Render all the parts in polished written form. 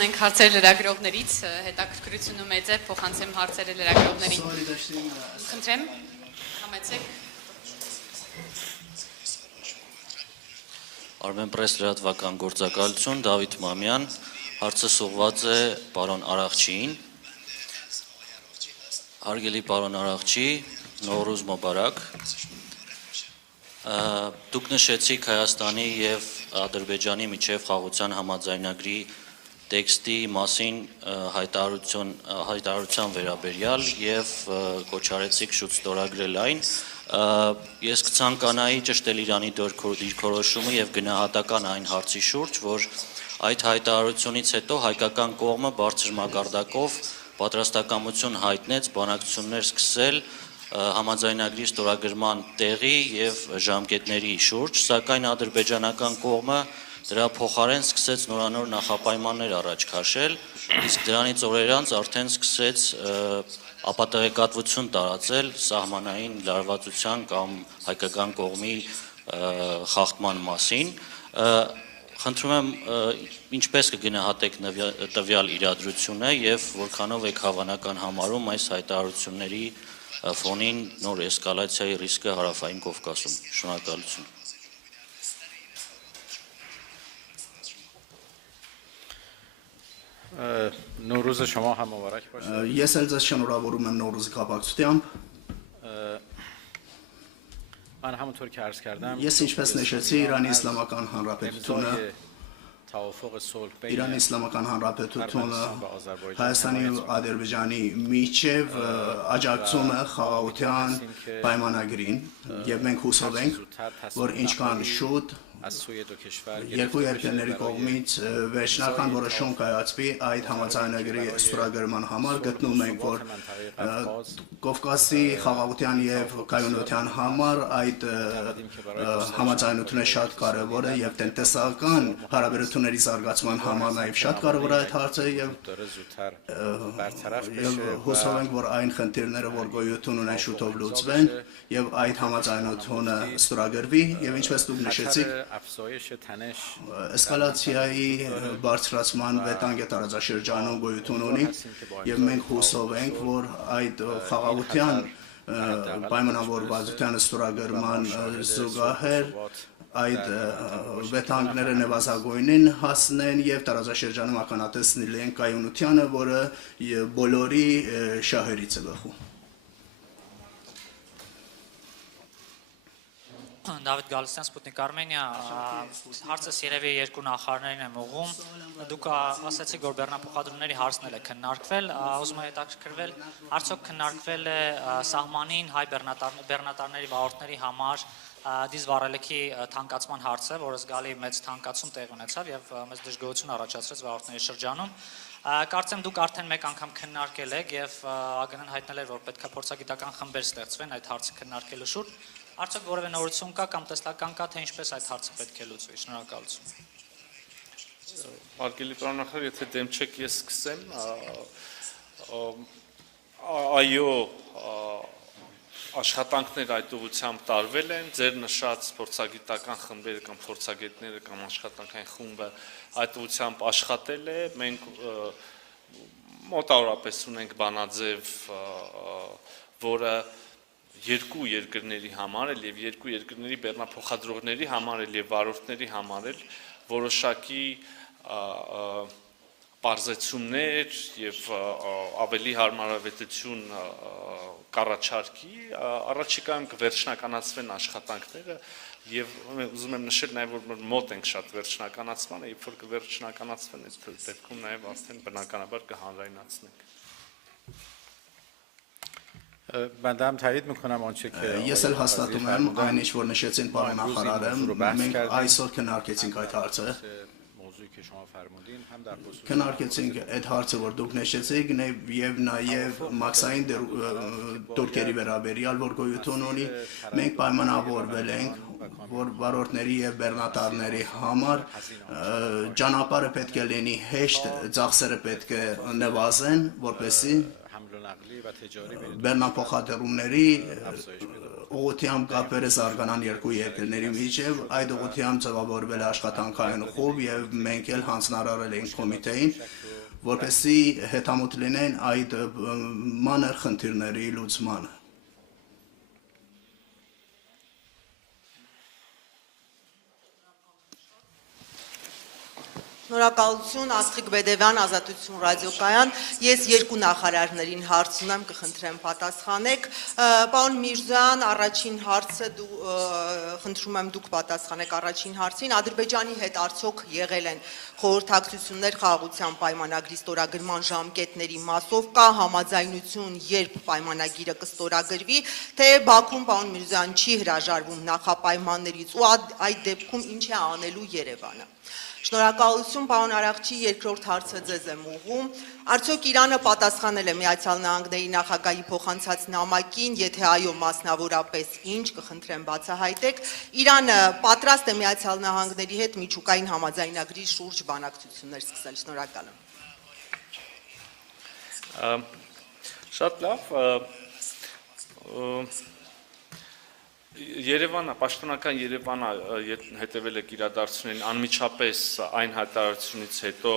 ունենք հարցեր լրագրողներից, հետաքրքրությունը մեծ է, փոխանցեմ հարցերը լրագրողներին։ Խնդրեմ, համեցեք։ Armen Press լրատվական գործակալություն, Դավիթ Մամյան, հարցը ուղղված է պարոն Արաղչիին։ Հարգելի պարոն Արաղչի, Նոռուզ Մոբարակ։ Դուք նշեցիք Հայաստանի եւ Ադրբեջանի միջև խաղաղության համաձայնագրի տեքստի մասին հայտարարության վերաբերյալ եւ կոչարեցիք շուտ ստորագրել այն։ Ես կցանկանայի ճշտել Իրանի դիրքորոշումը եւ գնահատական այն հարցի շուրջ, որ այդ հայտարարությունից հետո հայկական կողմը բարձր մակարդակով պատրաստակամություն հայտնեց բանակցություններ սկսել համաձայնագրի ստորագրման տեղի եւ ժամկետների շուրջ, սակայն ադրբեջանական կողմը դրա փոխարեն սկսեց նորանոր նախապայմաններ առաջ քաշել, իսկ դրանից օրեր անց արդեն սկսեց ապատեղեկատվություն տարածել սահմանային լարվածության կամ հայկական կողմի խախտման մասին։ Խնդրում եմ, ինչպես կգնահատեք տվյալ իրադրությունը եւ որքանով եք հավանական համարում այս հայտարարությունների ֆոնին նոր էսկալացիայի ռիսկը հարավային Կովկասում։ Շնորհակալություն։ Նոռուզը շնորհ համավարակ բաշխ։ Ես էլ ձեզ շնորհավորում եմ Նոռուզի կապակցությամբ։ من همونطور که عرض کردم Ես ինչպես նշեցի, Իրանի Իսլամական Հանրապետությունը Իրանի Իսլամական Հանրապետությունը Հայաստանի ու Ադրբեջանի միջև աջակցում է խաղաղության պայմանագրին եւ մենք հուսով ենք, որ ինչքան շուտ երկու երկրների կողմից վերջնական որոշում կայացվի այդ համաձայնագրի ստորագրման համար։ Գտնում ենք, որ Կովկասի խաղաղության եւ կայունության համար այդ համաձայնությունը շատ կարեւոր է եւ տնտեսական հարաբերությունների զարգացման համար նաեւ շատ կարեւոր է այդ հարցը եւ հուսով ենք, որ այն խնդիրները, որ գոյություն ունեն, շուտով լուծվեն եւ այդ համաձայնությունը ստորագրվի եւ ինչպես դուք նշեցիք Էսկալացիայի բարձրացման վտանգը տարածաշրջանում գոյություն ունի եւ մենք հուսով ենք, որ այդ խաղաղության պայմանավորվածության ստորագրման զուգահեռ այդ վտանգները նվազագույնին հասնեն եւ տարածաշրջանում ականատեսնի են կայունությանը, որը բոլորի շահերից է գլխում։ Դավիթ Գալստյան, Սպուտնիկ Արմենիա, հարցս երևի երկու նախարարներին եմ ուղղում։ Դուք ասացիք, որ բեռնափոխադրումների հարցն էլ է քննարկվել, ուզում եմ հետաքրքրվել, արդյոք քննարկվել է սահմանին հայ բեռնատարների վարորդների համար դիզվառելիքի թանկացման հարցը, որը զգալի մեծ թանկացում տեղ ունեցավ եւ մեծ դժգոհություն առաջացրեց վարորդների շրջանում։ Կարծեմ դուք արդեն մեկ անգամ քննարկել եք եւ ԱԳՆ-ն հայտնել էր, որ պետք է փորձագիտական խմբեր ստեղծվեն այդ հարցը քննարկելու շուրջ։ Արդյոք որևէ նորություն կա կամ տեսլական կա, թե ինչպես այդ հարցը պետք է լուծվի։ Շնորհակալություն։ Հարգելի պարոն նախարար, եթե դեմ չեք, ես սկսեմ։ Այո, աշխատանքներ այդ ուղղությամբ տարվել են, ձեր նշած փորձագիտական խմբերը կամ փորձագետները կամ աշխատանքային խումբը այդ ուղղությամբ աշխատել է, մենք մոտավորապես ունենք բանաձև, որը երկու երկրների համար էլ եւ երկու երկրների բեռնափոխադրողների համար էլ եւ վարորդների համար էլ որոշակի պարզեցումներ եւ ավելի հարմարավետություն կառաջարկի, առաջիկայում կվերջնականացվեն աշխատանքները եւ ուզում եմ նշել նաեւ որ մոտ ենք շատ վերջնականացմանը, երբ որ կվերջնականացվեն այդ դեպքում նաեւ արդեն բնականաբար կհանրայնացնենք։ بندم تایید میکنم آنچه که Ես էլ հաստատում եմ այն ինչ որ նշեցին պարոն նախարարը, մենք այսօր քննարկեցինք այդ հարցը։ Քննարկեցինք այդ հարցը, որ դուք նշեցիք, եւ նաեւ մաքսային դուրքերի վերաբերյալ, որ գոյություն ունի, մենք պայմանավորվել ենք, որ վարորդների եւ բեռնատարների համար ճանապարհը պետք է լինի հեշտ, ծախսերը պետք է նվազեն, որպեսզի բեռնափոխադրումների ուղղությամբ կապերը զարգանան երկու երկրների միջև, այդ ուղղությամբ ձևավորվել է աշխատանքային խումբ եւ մենք էլ հանձնարարել ենք կոմիտեին, որպեսզի հետամուտ լինեն այդ մանր խնդիրների լուծմանը։ Շնորհակալություն Աստղիկ Բեդևյան, Ազատություն ռադիոկայան։ Ես երկու նախարարներին հարց ունեմ, կխնդրեմ պատասխանեք։ Պարոն Միրզոյան, առաջին հարցը խնդրում եմ դուք պատասխանեք առաջին հարցին։ Ադրբեջանի հետ արդյոք եղել են խորհրդակցություններ խաղաղության պայմանագրի ստորագրման ժամկետների մասով, կա համաձայնություն, երբ պայմանագիրը կստորագրվի, թե Բաքուն, պարոն Միրզոյան, չի հրաժարվում նախապայմաններից ու այդ դեպքում ինչ է անելու Երևանը։ Շնորհակալություն, պարոն Արաղչի, երկրորդ հարցը ձեզ եմ ուղղում։ Արդյոք Իրանը պատասխանել է Միացյալ Նահանգների նախագահի փոխանցած նամակին, եթե այո, մասնավորապես ինչ, կխնդրեմ բացահայտեք։ Իրանը պատրաստ է Միացյալ Նահանգների հետ միջուկային համաձայնագրի շուրջ բանակցություններ սկսել։ Շնորհակալ եմ։ Շատ լավ։ Երևանը, պաշտոնական Երևանը հետևել է իրադարձություններին անմիջապես այն հայտարարությունից հետո,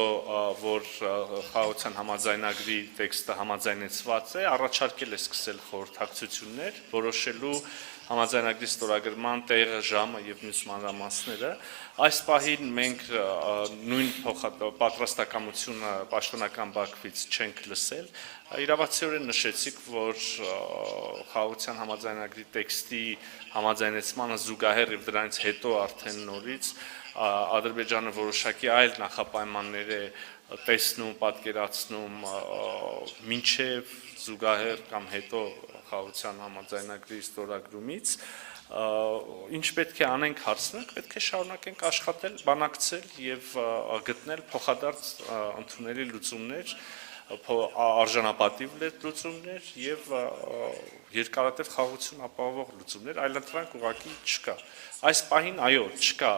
որ խաղաղության համաձայնագրի տեքստը համաձայնեցված է, առաջարկել է սկսել խորհրդակցություններ, որոշելու համաձայնագրի ստորագրման տեղը, ժամը եւ մյուս մանրամասները։ Այս պահին մենք նույն պատրաստակամությունը պաշտոնական Բաքվից չենք լսել։ Իրավացիորեն նշեցիք, որ խաղաղության համաձայնագրի տեքստի համաձայնեցմանը զուգահեռ եւ դրանից հետո արդեն նորից Ադրբեջանը որոշակի այլ նախապայմաններ է տեսնում, պատկերացնում մինչև զուգահեռ կամ հետո խաղաղության համաձայնագրի ստորագրումից, ինչ պետք է անենք հարցնենք, պետք է շարունակենք աշխատել, բանակցել եւ գտնել փոխադարձ ընդունելի լուծումներ, արժանապատիվ լուծումներ եւ երկարատև խաղաղություն ապահովող լուծումներ, այլընտրանք ուղղակի չկա։ Այս պահին այո, չկա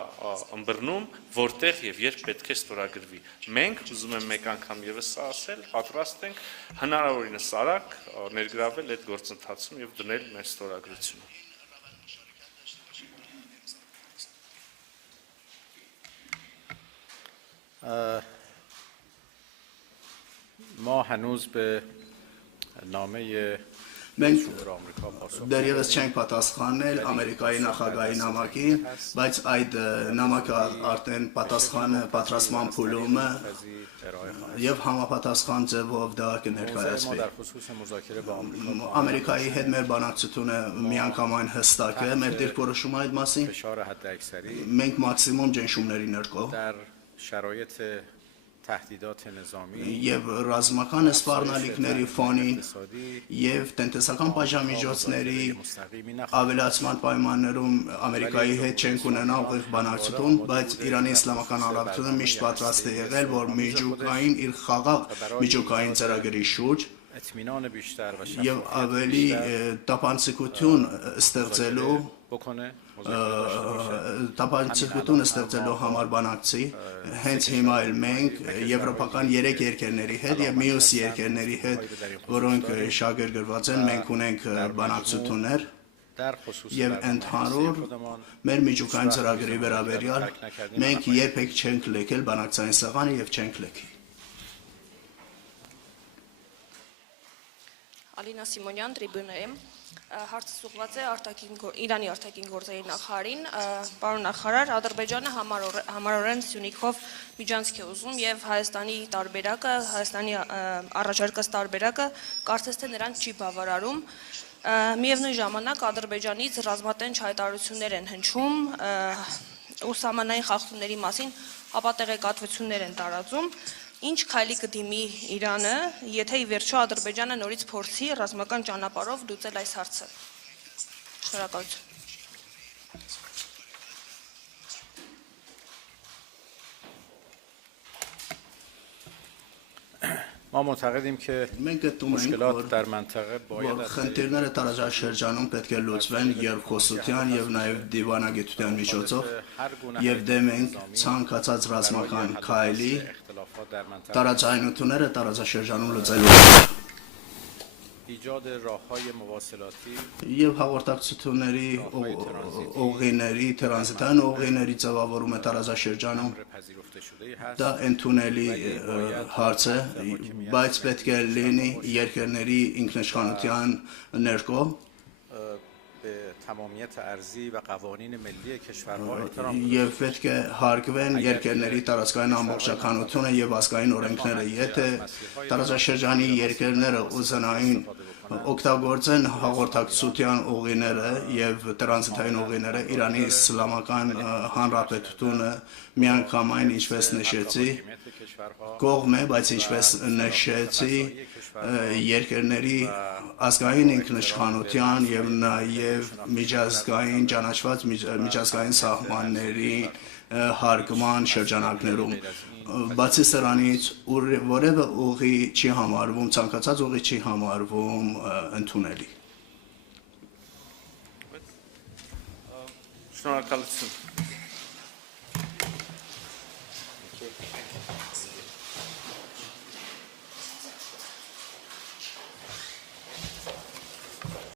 ըմբռնում, որտեղ եւ երբ պետք է ստորագրվի։ Մենք, ուզում եմ մեկ անգամ եւս ասել, պատրաստ ենք հնարավորինս արագ ներգրավել այդ գործընթացում եւ դնել մեր ստորագրությունը։ ما هنوز به نامه Մենք դեռևս չենք պատասխանել Ամերիկայի նախագահի նամակին, բայց այդ նամակը արդեն պատրաստման փուլում է եւ համապատասխան ձևով դա կներկայացվի։ Ամերիկայի հետ մեր բանակցությունը միանգամայն հստակ է, մեր դիրքորոշումը այդ մասին։ Մենք մաքսիմում ճնշումների ներքո եւ ռազմական սպառնալիքների ֆոնին եւ տնտեսական բաժամիջոցների ավելացման պայմաններում Ամերիկայի հետ չենք ունենա ուղիղ բանակցություն, բայց Իրանի Իսլամական Հանրապետությունը միշտ պատրաստ է եղել, որ միջուկային իր խաղաղ միջուկային ծրագրի շուրջ եւ ավելի տապանցիկություն ստեղծելու համար բանակցի, հենց հիմա էլ մենք եվրոպական 3 երկրների հետ եւ մյուս երկրների հետ, որոնք շահագրգռված են, մենք ունենք բանակցություններ եւ ընդհանուր մեր միջուկային ծրագրի վերաբերյալ մենք երբեք չենք լեկել բանակցային սեղանը եւ չենք լեկի։ Ալինա Սիմոնյան, Տրիբունայում, հարցս ուղղված է Իրանի արտաքին գործերի նախարարին, պարոն նախարար, Ադրբեջանը համառորեն Սյունիքով միջանցք է ուզում եւ Հայաստանի տարբերակը, Հայաստանի առաջարկած տարբերակը կարծես թե նրանց չի բավարարում։ Միևնույն ժամանակ Ադրբեջանից ռազմատենչ հայտարարություններ են հնչում ու սահմանային խախտումների մասին ապատեղեկատվություններ են տարածում։ Ինչ քայլի կդիմի Իրանը, եթե ի վերջո Ադրբեջանը նորից փորձի ռազմական ճանապարհով լուծել այս հարցը։ Շնորհակալություն։ ما معتقدیم که մենք գտնում ենք, مشکلات در منطقه որ باید խնդիրները տարածաշրջանում պետք է լուծվեն երկխոսության եւ նաեւ դիվանագիտության միջոցով եւ դեմ ենք ցանկացած ռազմական քայլի տարածայնությունները տարածաշրջանում լուծելու։ ایجاد راههای مواصلاتی եւ հաղորդակցությունների ուղիների, տրանզիտային ուղիների ձևավորումը տարածաշրջանում پذیرفته شده هست դա ընդունելի հարց է, բայց պետք է լինի երկրների ինքնիշխանության ներքո به تمامیت ارضی و قوانین ملی کشورها احترام եւ պետք է հարգվեն երկրների տարածքային ամբողջականությունը եւ ազգային օրենքները, եթե տարածաշրջանի երկրները ուզենային օգտագործեն հաղորդակցության ուղիները եւ տրանզիտային ուղիները Իրանի Իսլամական Հանրապետությունը միանգամայն ինչպես նշեցի կողմ է, բայց ինչպես նշեցի երկրների ազգային ինքնիշխանության եւ նաեւ միջազգային ճանաչված միջազգային սահմանների հարգման շրջանակներում բացի սրանից որևէ ուղի չի համարվում ցանկացած ուղի չի համարվում ընդունելի Շնորհակալություն